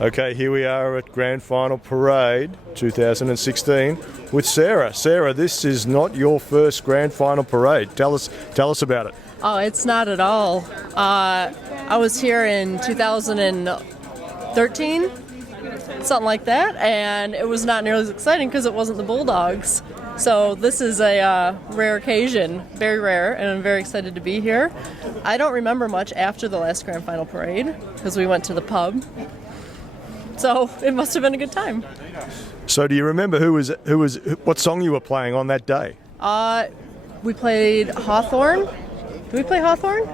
Okay, here we are at Grand Final Parade 2016 with Sarah. Sarah, this is not your first Grand Final Parade. Tell us about it. Oh, it's not at all. I was here in 2013, something like that, and it was not nearly as exciting because it wasn't the Bulldogs. So this is a rare occasion, very rare, and I'm very excited to be here. I don't remember much after the last Grand Final Parade because we went to the pub. So it must have been a good time. So do you remember what song you were playing on that day? We played Hawthorne. Did we play Hawthorne?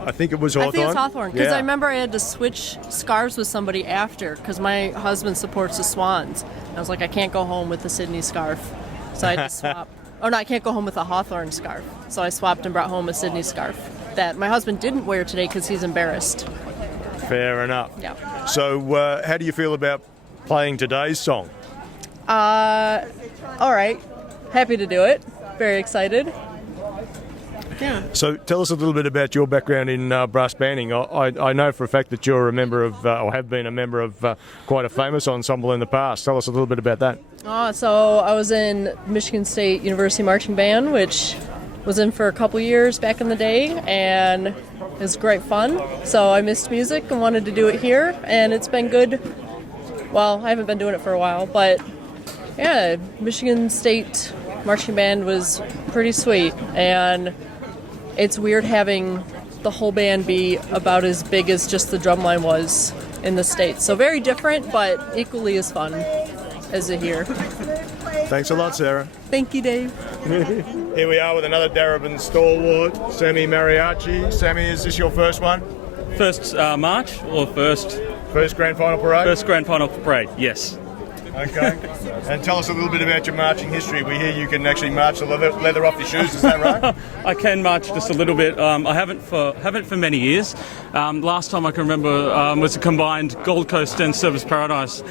I think it was Hawthorne. I think it's Hawthorne because Yeah. I remember I had to switch scarves with somebody after because my husband supports the Swans. I was like, I can't go home with the Sydney scarf, so I had to swap. Oh no, I can't go home with a Hawthorne scarf, so I swapped and brought home a Sydney scarf that my husband didn't wear today because he's embarrassed. Fair enough. Yeah. So how do you feel about playing today's song? All right. Happy to do it. Very excited. Yeah. So tell us a little bit about your background in brass banding. I know for a fact that you're a member of, or have been a member of, quite a famous ensemble in the past. Tell us a little bit about that. So I was in Michigan State University Marching Band, which was in for a couple years back in the day, and it was great fun. So I missed music and wanted to do it here, and it's been good. Well, I haven't been doing it for a while, but yeah, Michigan State Marching Band was pretty sweet, and it's weird having the whole band be about as big as just the drumline was in the States. So very different, but equally as fun as it here. Thanks a lot, Sarah. Thank you, Dave. Here we are with another Darebin stalwart, Sammy Mariachi. Sammy, is this your first one? First march or first Grand Final Parade? First Grand Final Parade, yes. Okay. And tell us a little bit about your marching history. We hear you can actually march the leather off your shoes, is that right? I can march just a little bit. I haven't for many years. Last time I can remember was a combined Gold Coast and Service Paradise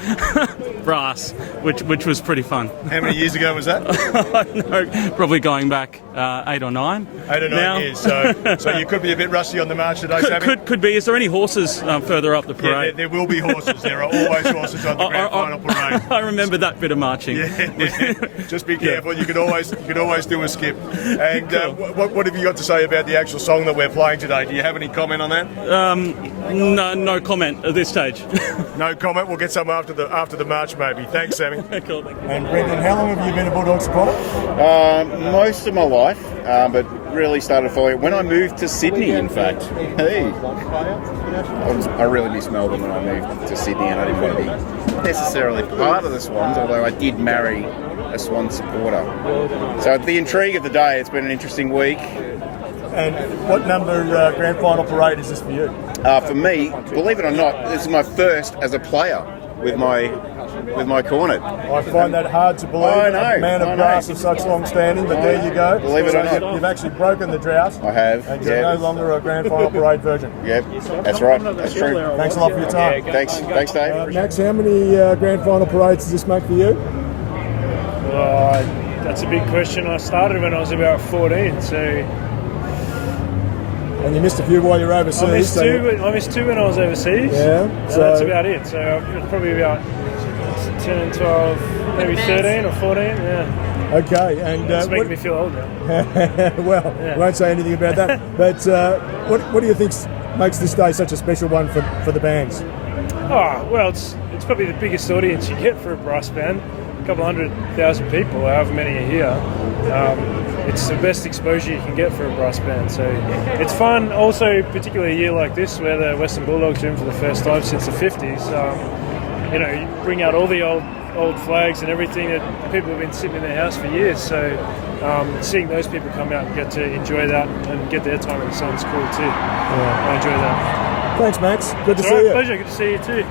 brass, which was pretty fun. How many years ago was that? I don't know, probably going back 8 or 9. 8 or 9 now. years. So you could be a bit rusty on the march today, Sammy? Could be. Is there any horses further up the parade? Yeah, there will be horses. There are always horses on the Grand Final Parade. I remember that bit of marching. Yeah. Just be careful. You could always do a skip. And what have you got to say about the actual song that we're playing today? Do you have any comment on that? No comment at this stage. No comment. We'll get some after the march, maybe. Thanks, Sammy. Cool, thank you. And Brendan, how long have you been a Bulldog supporter? Most of my life, but really started following it when I moved to Sydney, in fact. Hey. I really miss Melbourne when I moved to Sydney, and I didn't want to be necessarily part of the Swans, although I did marry a Swan supporter. So the intrigue of the day, it's been an interesting week. And what number Grand Final Parade is this for you? For me, believe it or not, this is my first as a player with my cornet. I find that hard to believe. I know, A man of I know. brass of such long standing, but there you go. Believe it or not. You've actually broken the drought. I have, And you're yeah. no longer a Grand Final Parade virgin. Yep, that's right. That's true. Thanks a lot for your time. Thanks, Dave. Max, how many Grand Final Parades does this make for you? That's a big question. I started when I was about 14, so And you missed a few while you were overseas. I missed two when I was overseas. Yeah, And so- that's about it. So it's probably about 10 and 12, maybe 13 or 14. Yeah, Okay, and it's making me feel old now. well, Yeah. won't say anything about that. But what do you think makes this day such a special one for the bands? Oh well, it's probably the biggest audience you get for a brass band. A couple 100,000 people, however many are here. It's the best exposure you can get for a brass band. So it's fun. Also, particularly a year like this, where the Western Bulldogs are in for the first time since the 50s. You bring out all the old flags and everything that people have been sitting in their house for years. So seeing those people come out and get to enjoy that and get their time in the sun is cool too. I enjoy that. Thanks, Max. Good to It's see all right, you. pleasure. Good to see you too.